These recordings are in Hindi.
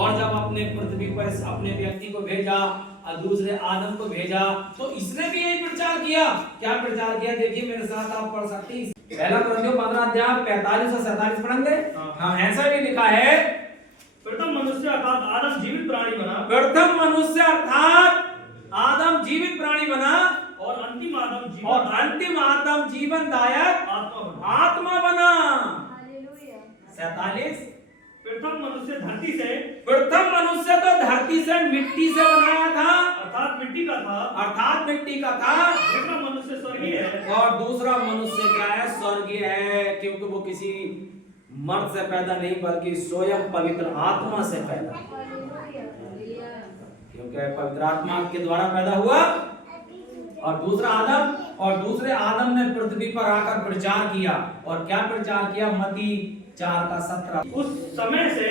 और जब अपने पृथ्वी पर अपने व्यक्ति को भेजा और दूसरे आदम को भेजा, तो इसने भी यही प्रचार किया। क्या प्रचार किया? देखिए मेरे साथ आप पढ़ सकते हैं। पहला कुरिन्थियों 15 अध्याय 45 और 47 पढ़ेंगे। हाँ, ऐसा भी लिखा है, प्रथम मनुष्य अर्थात आदम जीवित प्राणी बना, प्रथम मनुष्य अर्थात आदम जीवित प्राणी बना, और अंतिम आदम जीवनदायक आत्मा बना। 47 प्रथम मनुष्य धरती से, प्रथम मनुष्य तो धरती से मिट्टी से बनाया था, अर्थात मिट्टी का था। दूसरा मनुष्य स्वर्गीय है, और दूसरा मनुष्य क्या है? स्वर्गीय है, क्योंकि वो किसी मर्द से पैदा नहीं बल्कि स्वयं पवित्र आत्मा से पैदा, क्योंकि पवित्र आत्मा के द्वारा पैदा हुआ। और दूसरे आदम ने पृथ्वी पर आकर प्रचार किया। और क्या प्रचार किया? मत्ती 4:17। उस समय से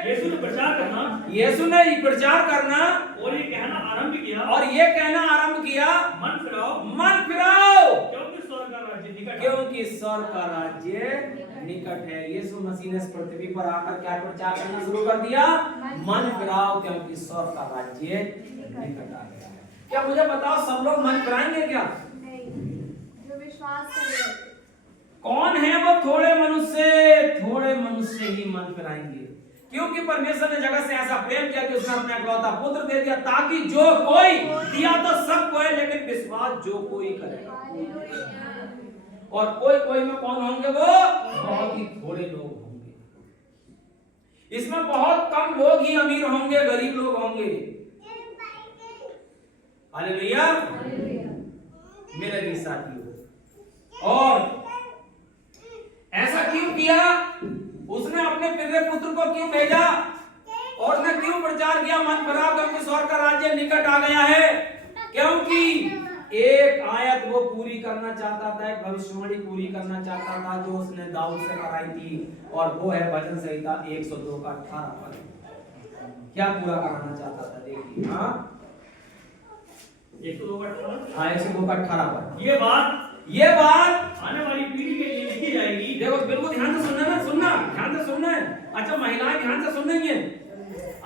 यीशु ने प्रचार करना और ये कहना आरंभ किया, मन फिराओ क्योंकि स्वर्ग का राज्य निकट है। यीशु मसीह ने इस पृथ्वी पर आकर क्या प्रचार करना शुरू कर दिया? मन फिराओ, क्योंकि स्वर्ग का राज्य निकट आ गया है। क्या मुझे बताओ, सब लोग मन फिराएंगे क्या? नहीं, जो विश्वास करेंगे। कौन है वो थोड़े मनुष्य ही मन फिराएंगे, क्योंकि परमेश्वर ने जगत से ऐसा प्रेम किया कि उसने अपना इकलौता पुत्र दे दिया, ताकि जो कोई दिया तो सबको है, लेकिन विश्वास जो कोई करेगा। और कोई में कौन होंगे? वो बहुत ही थोड़े लोग होंगे। इसमें बहुत कम लोग ही अमीर होंगे, गरीब लोग होंगे। हालेलुया, मेरे भी साथियों। और ऐसा क्यों किया? उसने अपने प्रिय पुत्र को क्यों भेजा? और उसने क्यों प्रचार किया मन फिराओ, क्योंकि स्वर्ग का राज्य निकट आ गया है? क्योंकि एक आयत वो पूरी करना चाहता था, एक भविष्यवाणी पूरी करना चाहता था जो उसने दाऊद से कराई थी, और वो है भजन संहिता 102 का 18 पद। क्या पूरा कराना चाहता था? देखिए, 102 का 18 पद। ये बात आने वाली पीढ़ी के लिए लिखी जाएगी। देखो, बिल्कुल ध्यान से सुनना है। अच्छा, महिलाएं ध्यान से सुनेंगी।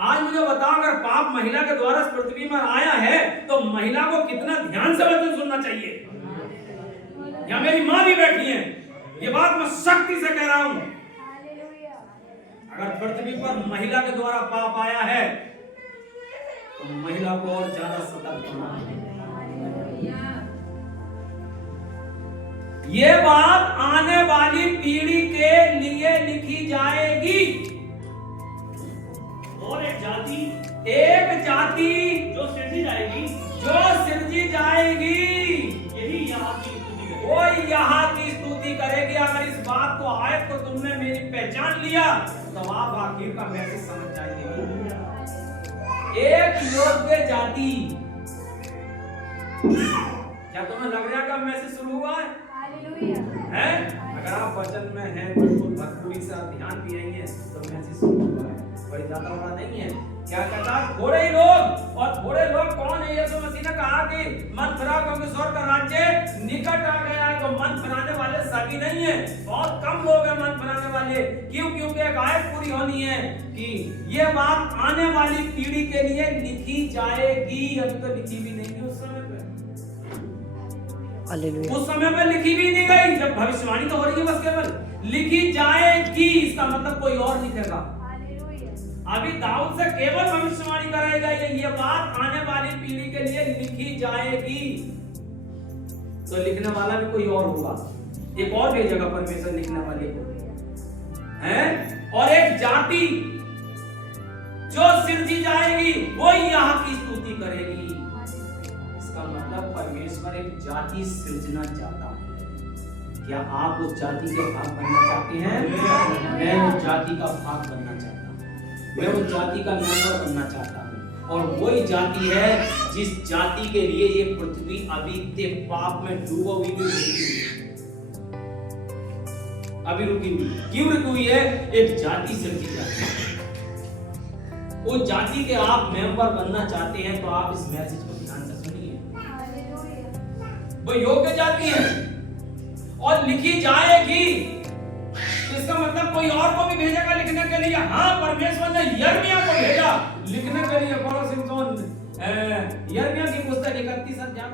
आज मुझे बताओ, अगर पाप महिला के द्वारा इस पृथ्वी में आया है, तो महिला को कितना ध्यान से वचन सुनना चाहिए। यहाँ मेरी माँ भी बैठी है, ये बात मैं शक्ति से कह रहा हूँ। अगर पृथ्वी पर महिला के द्वारा पाप आया है, तो महिला को और ज्यादा सतर्क होना है। ये बात आने वाली पीढ़ी के लिए लिखी जाएगी। और एक जाति जो सिरजी जाएगी, यही यहाँ की स्तुति करेगी। अगर इस बात को आयत को तुमने मेरी पहचान लिया, तो आप आखिर का मैसेज समझ जाएंगे। एक योग्य जाति। क्या तुम्हें लग रहा है का मैसेज शुरू हुआ है? अगर आप वचन में हैं, बिल्कुल भरपूरी से आप ध्यान दिएंगे, तो मैसेज शुरू हुआ है। बड़ी ज्यादा बड़ा नहीं है। क्या कहता है? थोड़े ही लोग। और थोड़े लोग कौन है? यीशु मसीह ने कहा कि मन फिराओ, क्योंकि स्वर्ग का राज्य निकट आ गया है। तो मन फिराने वाले सभी नहीं है, बहुत कम लोग हैं मन फिराने वाले। क्यों? क्योंकि एक आयत पूरी होनी है कि ये बात आने वाली पीढ़ी के लिए लिखी जाएगी। अभी तो लिखी भी नहीं है उस समय पे। उस समय पे लिखी भी नहीं गई, जब भविष्यवाणी तो हो रही है, बस केवल लिखी जाएगी। इसका मतलब कोई और लिखेगा। अभी दाऊद से केवल भविष्यवाणी कराएगा, ये बात आने वाली पीढ़ी के लिए लिखी जाएगी। तो लिखने वाला भी कोई और होगा, एक और भेजेगा परमेश्वर लिखने वाले को, हैं? और एक जाति जो सिरजी जाएगी, वो यहाँ की स्तुति करेगी। इसका मतलब परमेश्वर एक जाति सृजना चाहता है। क्या आप उस जाति के भाग बनना चाहते हैं? मैं उस जाति का भाग बनना चाहता हूँ, मैं उस जाति का मेंबर बनना चाहता हूँ। और वही जाति है जिस जाति के लिए ये पृथ्वी अभी तक पाप में डूबी हुई अभी रुकी हुई। क्यों रुकी हुई है? एक जाति सृजी जाती है। उस जाति के आप मेंबर बनना चाहते हैं, तो आप इस मैसेज को ध्यान से सुनिए। वो योग्य जाति है और लिखी जाएगी। इसका मतलब कोई और को भी भेजेगा लिखने के लिए। हाँ, परमेश्वर ने यिर्मयाह को भेजा लिखने के लिए। पढ़ो सिमसोन यिर्मयाह की पुस्तक 31 अध्याय।